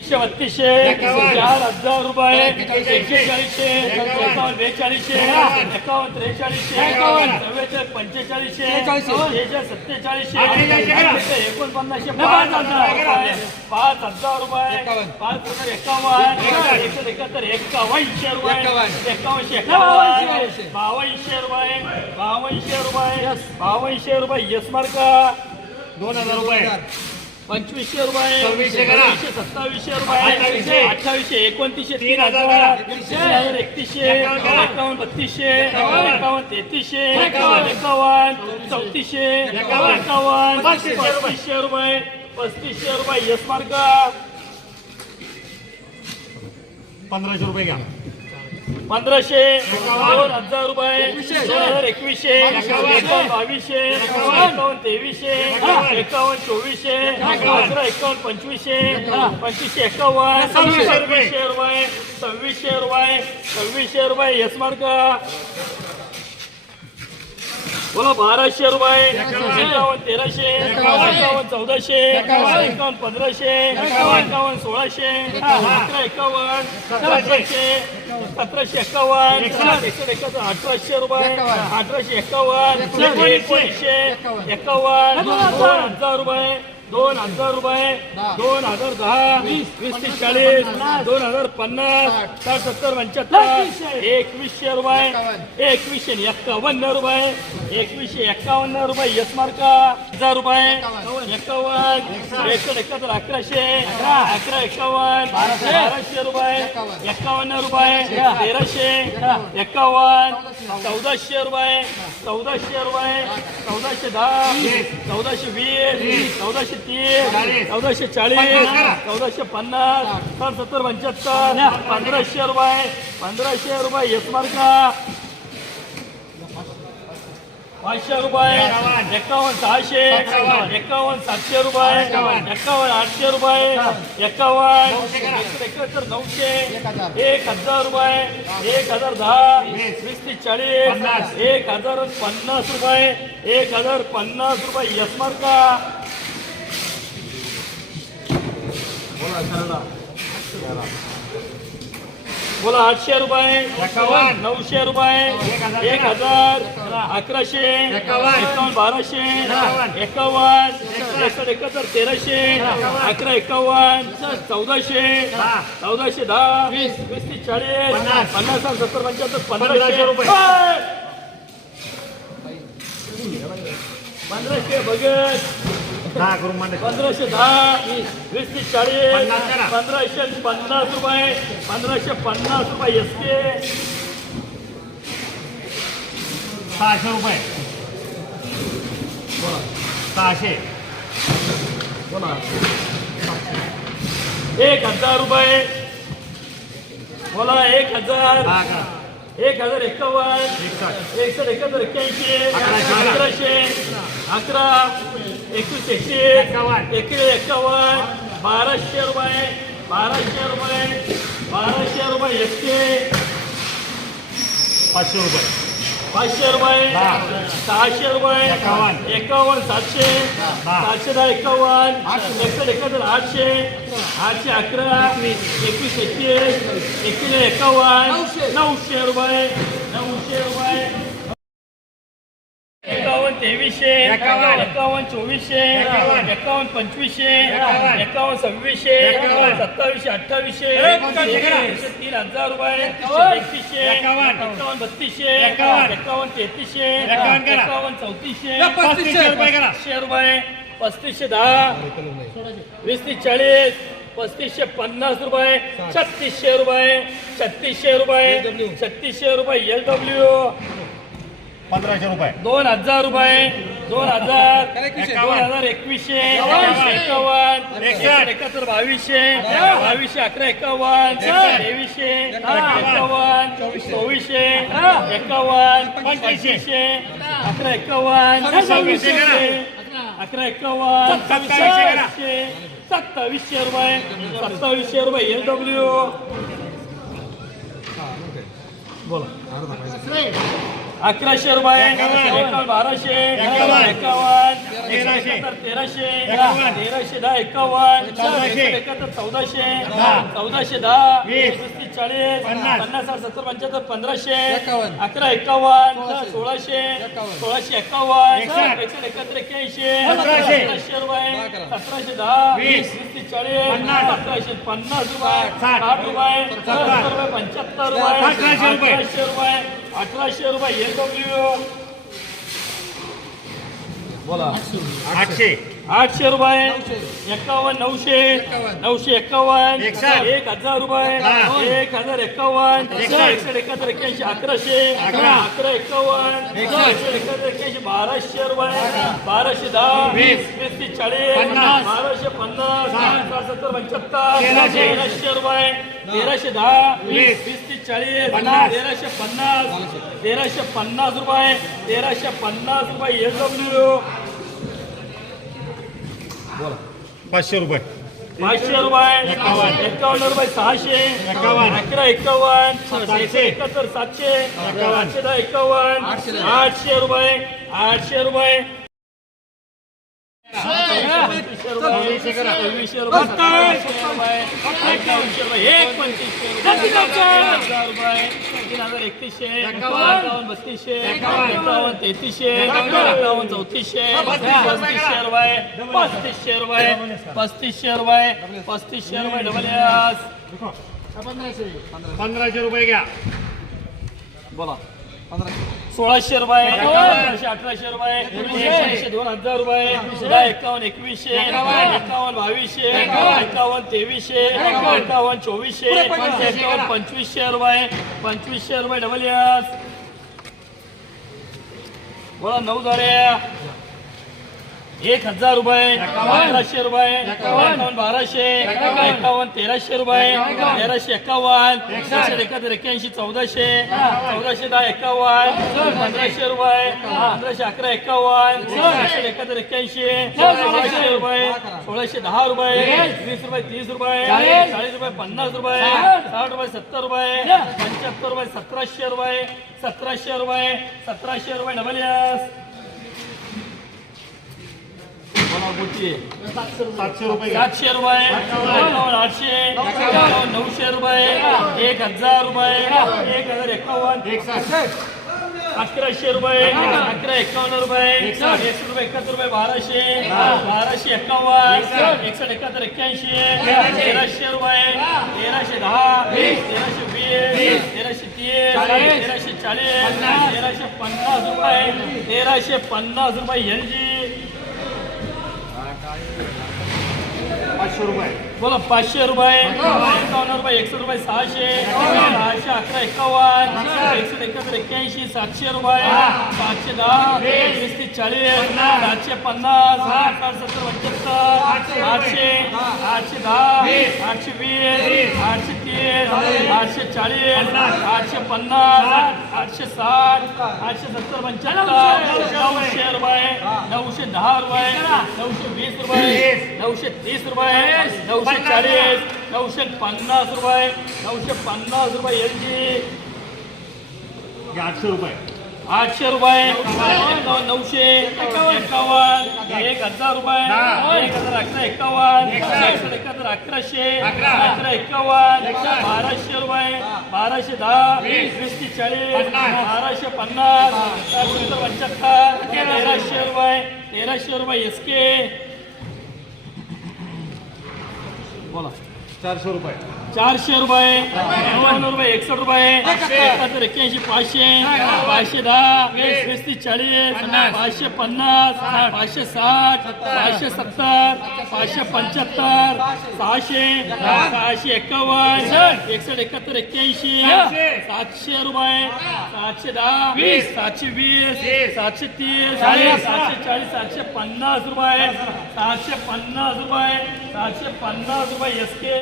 तीनशे बत्तीसशे चार हजार रुपये एकशे चाळीसशे एकावन्न. बेचाळीसशे एकावन्न. त्रेचाळीसशे चव्वेचाळीस पंचेचाळीसशे शेहेचाळीस सत्तेचाळीसशे एकोणपन्नासशे पाच हजार रुपये पाच हजार रुपये पाच हजार एकावन्न एकशे एकाहत्तर एक्कावन्नशे रुपये एक्कावन्नशे एकावन्न बावनशे रुपये. बावनशे रुपये बावनशे रुपये यस मार्क दोन हजार रुपये. पंचवीसशे रुपये सव्वीसशे करा. सव्वीसशे, सत्तावीसशे रुपये अठ्ठावीसशे. एकोणतीसशे तीन हजार करा. एकतीसशे एकावन्न करा. एकावन्न बत्तीसशे एकावन्न. एकावन्न तेहतीसशे एकावन्न. एकावन्न चौतीसशे एकावन्न. एकावन्न पस्तीसशे रुपये. पस्तीसशे रुपये पस्तीसशे रुपये यस मार्क पंधराशे रुपये घ्या पंधराशे दोन हजार रुपये एकवीसशे. दोन हजार एकवीसशे एकावन्न. बावीसशे एकावन्न. तेवीसशे एकावन्न. चोवीसशे एकावन्न. अकरा एकावन्न पंचवीसशे पंचवीसशे एकावन्न सव्वीसशे रुपये. सव्वीसशे रुपये सव्वीसशे रुपये सव्वीसशे यस बोला बाराशे रुपये. एकावन्न. तेराशे. एकावन्न. चौदाशे. एकावन्न. पंधराशे. एकावन्न. सोळाशे. अकरा एकावन्न. सतराशे. सतराशे. एकावन्न. अठराशे रुपये. अठराशे एकावन्न. एकोणीसशे. एकावन्न. दोन हजार रुपये. दोन हजार रुपये दोन हजार दहा वीस. तीस चाळीस दोन हजार पन्नास साठ. सत्तर पंच्याहत्तर एकवीसशे. रुपये एकवीसशे एक्कावन्न रुपये एकवीसशे एकावन्न रुपये. यस मार्का. हजार रुपये. एकावन्न. एकशे एकाहत्तर अकराशे. अकरा एकावन्न. बाराशे. रुपये. एक्कावन्न रुपये. तेराशे. एक्कावन्न चौदाशे रुपये. चौदाशे रुपये. चौदाशे दहा. चौदाशे वीस. चौदाशे तीस. चौदाशे चाळीस. चौदाशे पन्नास. सत्तर पंच्याहत्तर. पंधराशे रुपये. पंधराशे रुपये. यस मार्का. पाचशे रुपये एकावन्न सहाशे एकावन्न सातशे रुपये एकावन्न आठशे रुपये एकावन्न एकाहत्तर नऊशे एक हजार. रुपये एक हजार दहा वीस. ते चाळीस एक हजार पन्नास रुपये एक हजार पन्नास रुपये यस मार्का. बोला आठशे रुपये एकावन्न. नऊशे रुपये एक हजार अकराशे एकावन्न बाराशे एकावन्न. एकाहत्तर तेराशे अकरा एकावन्न चौदाशे चौदाशे दहा वीस वीस तीस चाळीस पन्नास. सत्तर पंच्याहत्तर पंधराशे रुपये. पंधराशे बघत पंधराशे दहा वीस तीस चाळीस. पंधराशे पन्नास रुपये पंधराशे पन्नास रुपये एस के सहाशे रुपये. सहाशे. एक हजार रुपये. बोला एक हजार. एक हजार एकसष्ट एकसष्ट एकाहत्तर एक्क्याऐंशी. अकराशे. अकरा. एकवीस एकशे. एकावन्न. एकशे एकावन्न. बाराशे रुपये. बाराशे रुपये. बाराशे रुपये एकशे. पाचशे रुपये. पाचशे रुपये. सहाशे रुपये एकावन्न. सातशे. सातशे दहा एकावन्न एकसष्ट एकाहत्तर आठशे आठशे अकरा एकवीस एकवीस एकवीस एकावन्न नऊशे रुपये नऊशे रुपये तेवीसशे एकावन्न. चोवीसशे एकावन्न. पंचवीसशे एकावन्न. सव्वीसशे. सत्तावीसशे अठ्ठावीसशे तीन हजार रुपये एकतीसशे एकावन्न. एकावन्न बत्तीसशे एकावन्न. एकावन्न तेहतीसशे एकावन्न चौतीसशे पस्तीसशे रुपये करा. पस्तीसशे रुपये पस्तीसशे दहा वीस तीस चाळीस पस्तीसशे पन्नास रुपये छत्तीसशे रुपये छत्तीसशे रुपये छत्तीसशे रुपये एल डब्ल्यू पंधराशे रुपये. दोन हजार रुपये दोन हजार दोन. हजार एकवीसशे एकावन्न एकाहत्तर बावीसशे बावीसशे अकरा एकावन्न तेवीसशे एकावन्न चोवीसशे. एकावन्न पंचवीसशे अकरा एकावन्न सव्वीसशे अकरा एकावन्न सत्तावीसशे सत्तावीसशे रुपये सत्तावीसशे रुपये एल डब्ल्यू अकराशे रुपये बाराशे एकावन्न तेराशे. तेराशे. तेराशे दहा एकावन्न. एकाहत्तर चौदाशे. चौदाशे दहा. पस्तीस चाळीस पन्नास. सत्तर पंच्याहत्तर पंधराशे अकरा एकावन्न सोळाशे सोळाशे एकावन्न. एकसष्ट एकाहत्तर एक्क्याऐंशी. सतराशे रुपये सतराशे दहा वीस. पस्तीस चाळीस. सतराशे पन्नास रुपये साठ. रुपये सत्तर. रुपये पंच्याहत्तर रुपये अठराशे रुपये. अठराशे रुपये एल डब्ल्यू. बोला. आठशे. आठशे रुपये एकावन्न नऊशे. नऊशे एकावन्न. एकसष्ट. एक हजार रुपये. एक हजार एकसष्ट. एकसष्ट एकाहत्तर एक्क्याऐंशी अकराशे. अकरा. एकसष्ट. एकसष्ट एकाहत्तर एक्क्याऐंशी बाराशे रुपये. बाराशे दहा. वीस. वीस तीस चाळीस. बाराशे पन्नास. सत्तर पंच्याहत्तर. तेराशे. रुपये. तेराशे दहा. वीस. वीस तीस चाळीस. तेराशे पन्नास. तेराशे पन्नास रुपये. तेराशे पन्नास रुपये. L W. पाचशे रुपये. पाचशे रुपये एकावन्न. एकावन्न रुपये सहाशे. एकावन्न. अकरा एकावन्न. सातशे. एकाहत्तर सातशे. एकावन्न. सातशे दहा एकावन्न. आठशे रुपये आठशे रुपये. एक पंचवीसशे रुपये. तीन हजार रुपये. तीन हजार एकतीसशे एकावन्न. बत्तीसशे एकावन्न. तेहतीसशे एकावन्न. चौतीसशे पस्तीसशे रुपये पस्तीसशे रुपये पस्तीसशे रुपये पस्तीसशे रुपये डबल एस. पंधराशे रुपये घ्या. बोला. सोळाशे रुपये अठराशे अठराशे रुपये एकोणीसशे दोन हजार रुपये दहा एकावन्न एकवीसशे एकावन्न. बावीसशे एकावन्न. तेवीसशे एकावन्न. चोवीसशे एकावन्न पंचवीसशे रुपये पंचवीसशे रुपये डबल एस. बोला नऊ झाले एक हजार रुपये अकराशे रुपये एकावन्न. बाराशे एकावन्न. तेराशे रुपये तेराशे एकावन्न. एकशे एकाहत्तर एक्क्याऐंशी चौदाशे. चौदाशे दहा एकावन्न. पंधराशे रुपये पंधराशे अकरा एकावन्न. एकशे एकाहत्तर एक्क्याऐंशी. सोळाशे रुपये सोळाशे दहा रुपये वीस रुपये तीस रुपये चाळीस. रुपये पन्नास रुपये साठ. रुपये सत्तर रुपये पंच्याहत्तर रुपये सतराशे रुपये सतराशे रुपये सतराशे रुपये डबल एस. सातशे रुपये. सातशे रुपये. आठशे. नऊशे रुपये. एक हजार रुपये. एक हजार एकावन्न. एकसष्ट अकराशे रुपये. अकरा एकावन्न रुपये. एकशे रुपये एकाहत्तर रुपये बाराशे. बाराशे एकावन्न. एकसष्ट एकाहत्तर एक्क्याऐंशी. तेराशे. रुपये. तेराशे दहा. तेराशे वीस. तेराशे तीस. तेराशे चाळीस. तेराशे पन्नास रुपये. तेराशे पन्नास रुपये. L G. पाचशे रुपये. बोला पाचशे रुपये. एकावन्न रुपये एकशे रुपये सहाशे. सहाशे अकरा एकावन्न. एकशे एकाहत्तर एक्क्याऐंशी सातशे रुपये. सातशे दहा. वीस. तीस चाळीस. सातशे पन्नास. साठ सत्तर पंच्याहत्तर. आठशे आठशे. दहा. आठशे वीस. आठशे आठशे चाळीस आठशे पन्नास आठशे साठ आठशे सत्तर पंच्याहत्तर नऊशे रुपये नऊशे दहा रुपये नऊशे वीस रुपये नऊशे तीस रुपये नऊशे चाळीस नऊशे पन्नास रुपये नऊशे पन्नास रुपये एल जी आठशे रुपये. आठशे रुपये नऊशे एकावन्न एक हजार रुपये एक हजार अकरा एकावन्न एकशे एकाहत्तर अकराशे अकरा. एकावन्न बाराशे रुपये बाराशे दहा वीस. तीस चाळीस बाराशे पन्नास पंच्याहत्तर तेराशे रुपये तेराशे रुपये एस के बोला. चारशे रुपये. चारशे रुपये एकावन्न रुपये एकसष्ट रुपये एकाहत्तर एक्क्याऐंशी पाचशे पाचशे दहा वीस तीस चाळीस पाचशे पन्नास पाचशे साठ पाचशे सत्तर पाचशे पंच्याहत्तर सहाशे सहाशे एक्कावन्न एकसष्ट एकाहत्तर एक्क्याऐंशी सातशे रुपये सातशे दहा वीस सातशे वीस सातशे तीस सातशे चाळीस सातशे पन्नास रुपये सातशे पन्नास रुपये सातशे पन्नास रुपये एस के